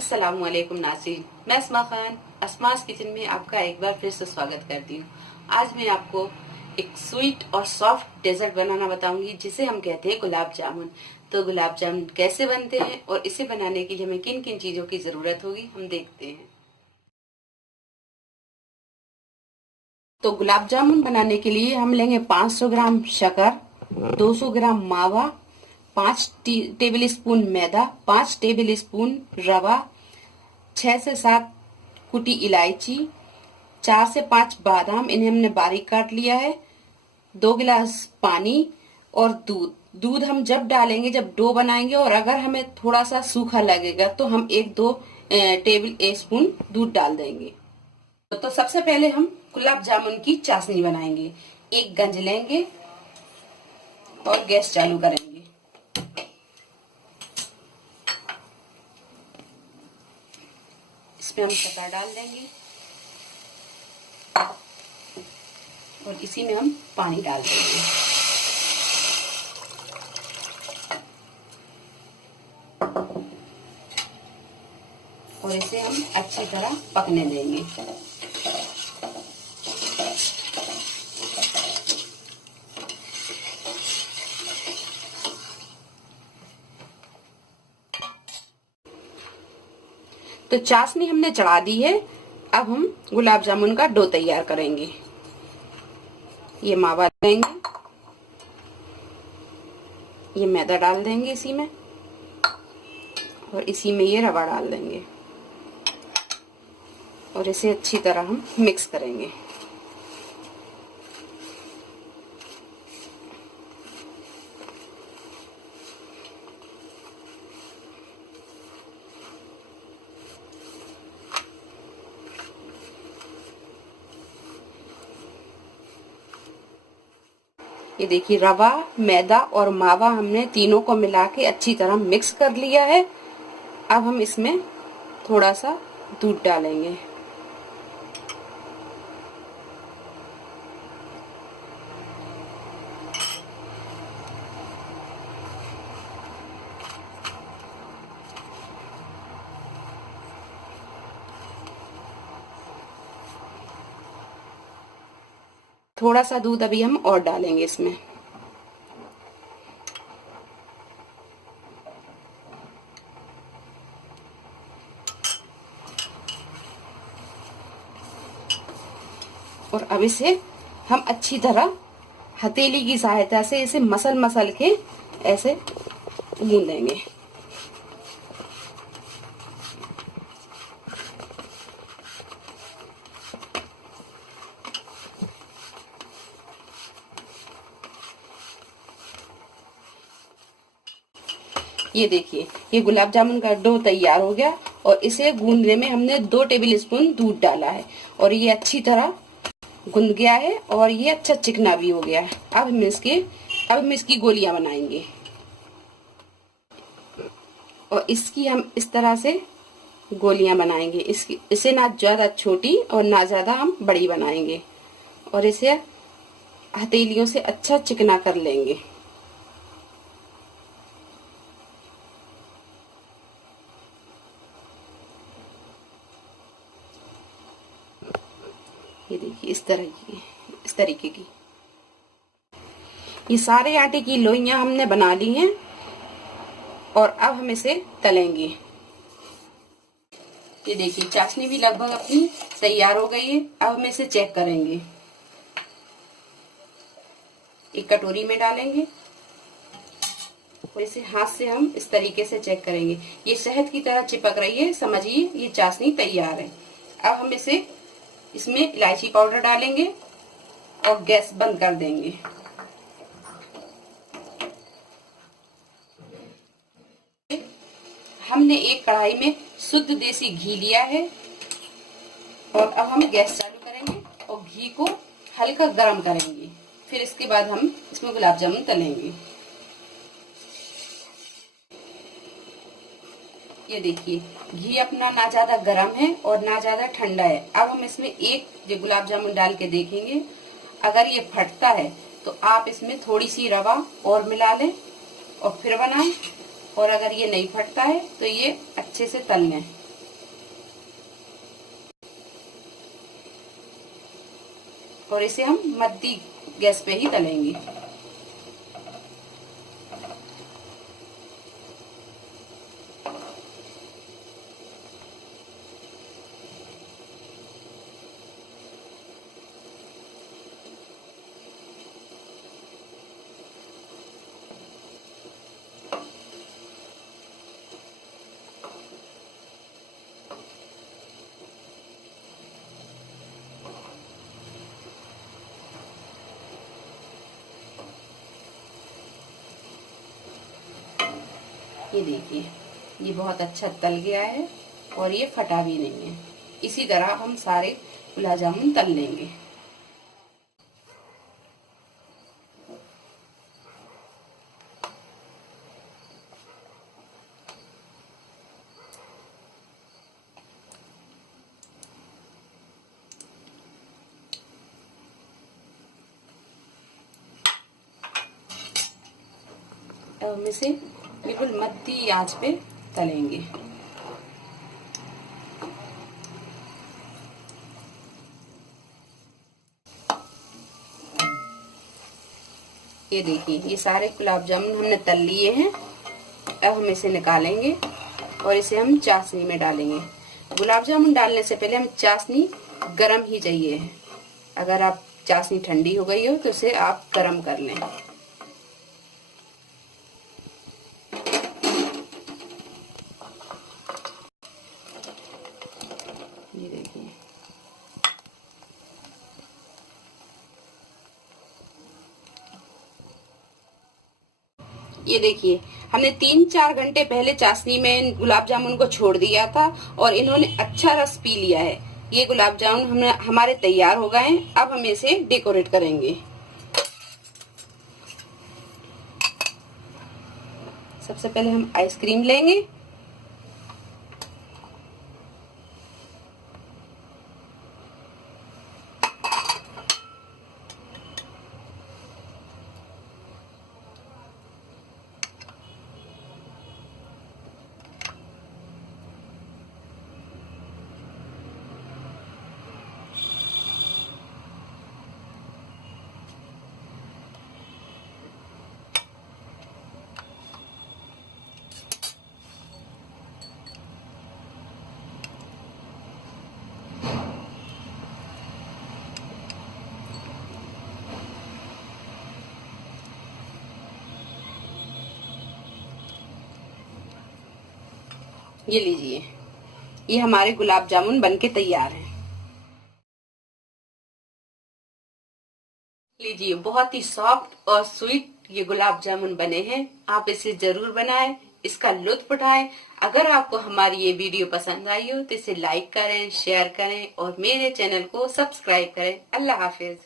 अस्सलामुअलैकुम नाज़रीन, मैं अस्मा खान अस्मास किचन में आपका एक बार फिर से स्वागत करती हूँ। आज मैं आपको एक स्वीट और सॉफ्ट डेजर्ट बनाना बताऊंगी जिसे हम कहते हैं गुलाब जामुन। तो गुलाब जामुन कैसे बनते हैं और इसे बनाने के लिए हमें किन किन चीज़ों की ज़रूरत होगी हम देखते हैं। तो गुलाब जामुन बनाने के लिए हम लेंगे 500 ग्राम शक्कर, 200 ग्राम मावा, 5 टेबल स्पून मैदा, 5 टेबल स्पून रवा, 6 से 7 कुटी इलायची, 4 से 5 बादाम, इन्हें हमने बारीक काट लिया है, 2 गिलास पानी और दूध। दूध हम जब डालेंगे जब डो बनाएंगे, और अगर हमें थोड़ा सा सूखा लगेगा तो हम 1-2 टेबल स्पून दूध डाल देंगे। तो सबसे पहले हम गुलाब जामुन की चाशनी बनाएंगे। एक गंज लेंगे और गैस चालू करेंगे। इसमें हम शक्कर डाल देंगे और इसी में हम पानी डाल देंगे। और इसे हम अच्छी तरह पकने देंगे। तो चाशनी हमने चढ़ा दी है। अब हम गुलाब जामुन का डो तैयार करेंगे। ये मावा देंगे, ये मैदा डाल देंगे इसी में, और इसी में ये रवा डाल देंगे और इसे अच्छी तरह हम मिक्स करेंगे। ये देखिए, रवा, मैदा और मावा हमने तीनों को मिला के अच्छी तरह मिक्स कर लिया है। अब हम इसमें थोड़ा सा दूध डालेंगे। थोड़ा सा दूध अभी हम और डालेंगे इसमें। और अब इसे हम अच्छी तरह हथेली की सहायता से इसे मसल मसल के ऐसे गूंदेंगे। ये देखिए, ये गुलाब जामुन का डो तैयार हो गया और इसे गूंदने में हमने 2 टेबल स्पून दूध डाला है और ये अच्छी तरह गूंद गया है और ये अच्छा चिकना भी हो गया है। अब हम इसकी गोलियां बनाएंगे और इसकी हम इस तरह से गोलियां बनाएंगे। इसे ना ज्यादा छोटी और ना ज्यादा हम बड़ी बनाएंगे और इसे हथेलियों से अच्छा चिकना कर लेंगे। ये देखिए, इस तरीके की ये सारे आटे की लोइयां हमने बना ली हैं और अब हम इसे तलेंगे। ये देखिए, चाशनी भी लगभग अपनी तैयार हो गई है। अब हम इसे चेक करेंगे। एक कटोरी में डालेंगे और इसे हाथ से हम इस तरीके से चेक करेंगे। ये शहद की तरह चिपक रही है, समझिए ये चाशनी तैयार है। अब हम इसमें इलायची पाउडर डालेंगे और गैस बंद कर देंगे। हमने एक कढ़ाई में शुद्ध देसी घी लिया है और अब हम गैस चालू करेंगे और घी को हल्का गरम करेंगे। फिर इसके बाद हम इसमें गुलाब जामुन तलेंगे। ये देखिए, घी अपना ना ज्यादा गर्म है और ना ज्यादा ठंडा है। अब हम इसमें एक गुलाब जामुन डाल के देखेंगे। अगर ये फटता है तो आप इसमें थोड़ी सी रवा और मिला लें और फिर बनाएं, और अगर ये नहीं फटता है तो ये अच्छे से तल लें। और इसे हम मध्य गैस पे ही तलेंगे। ये देखिए, ये बहुत अच्छा तल गया है और ये फटा भी नहीं है। इसी तरह हम सारे गुलाब जामुन तल लेंगे। अब हम इसे बिल्कुल मध्य आंच पे तलेंगे। ये देखिए, ये सारे गुलाब जामुन हमने तल लिए हैं। अब हम इसे निकालेंगे और इसे हम चाशनी में डालेंगे। गुलाब जामुन डालने से पहले हम चाशनी गरम ही चाहिए। अगर आप चाशनी ठंडी हो गई हो तो इसे आप गरम कर लें। ये देखिए, ये देखिए, हमने 3-4 घंटे पहले चाशनी में गुलाब जामुन को छोड़ दिया था और इन्होंने अच्छा रस पी लिया है। ये गुलाब जामुन हमारे तैयार हो गए हैं। अब हम इसे डेकोरेट करेंगे। सबसे पहले हम आइसक्रीम लेंगे। ये लीजिए, ये हमारे गुलाब जामुन बनके तैयार हैं। लीजिए, बहुत ही सॉफ्ट और स्वीट ये गुलाब जामुन बने हैं। आप इसे जरूर बनाएं, इसका लुत्फ उठाएं। अगर आपको हमारी ये वीडियो पसंद आई हो तो इसे लाइक करें, शेयर करें और मेरे चैनल को सब्सक्राइब करें। अल्लाह हाफिज।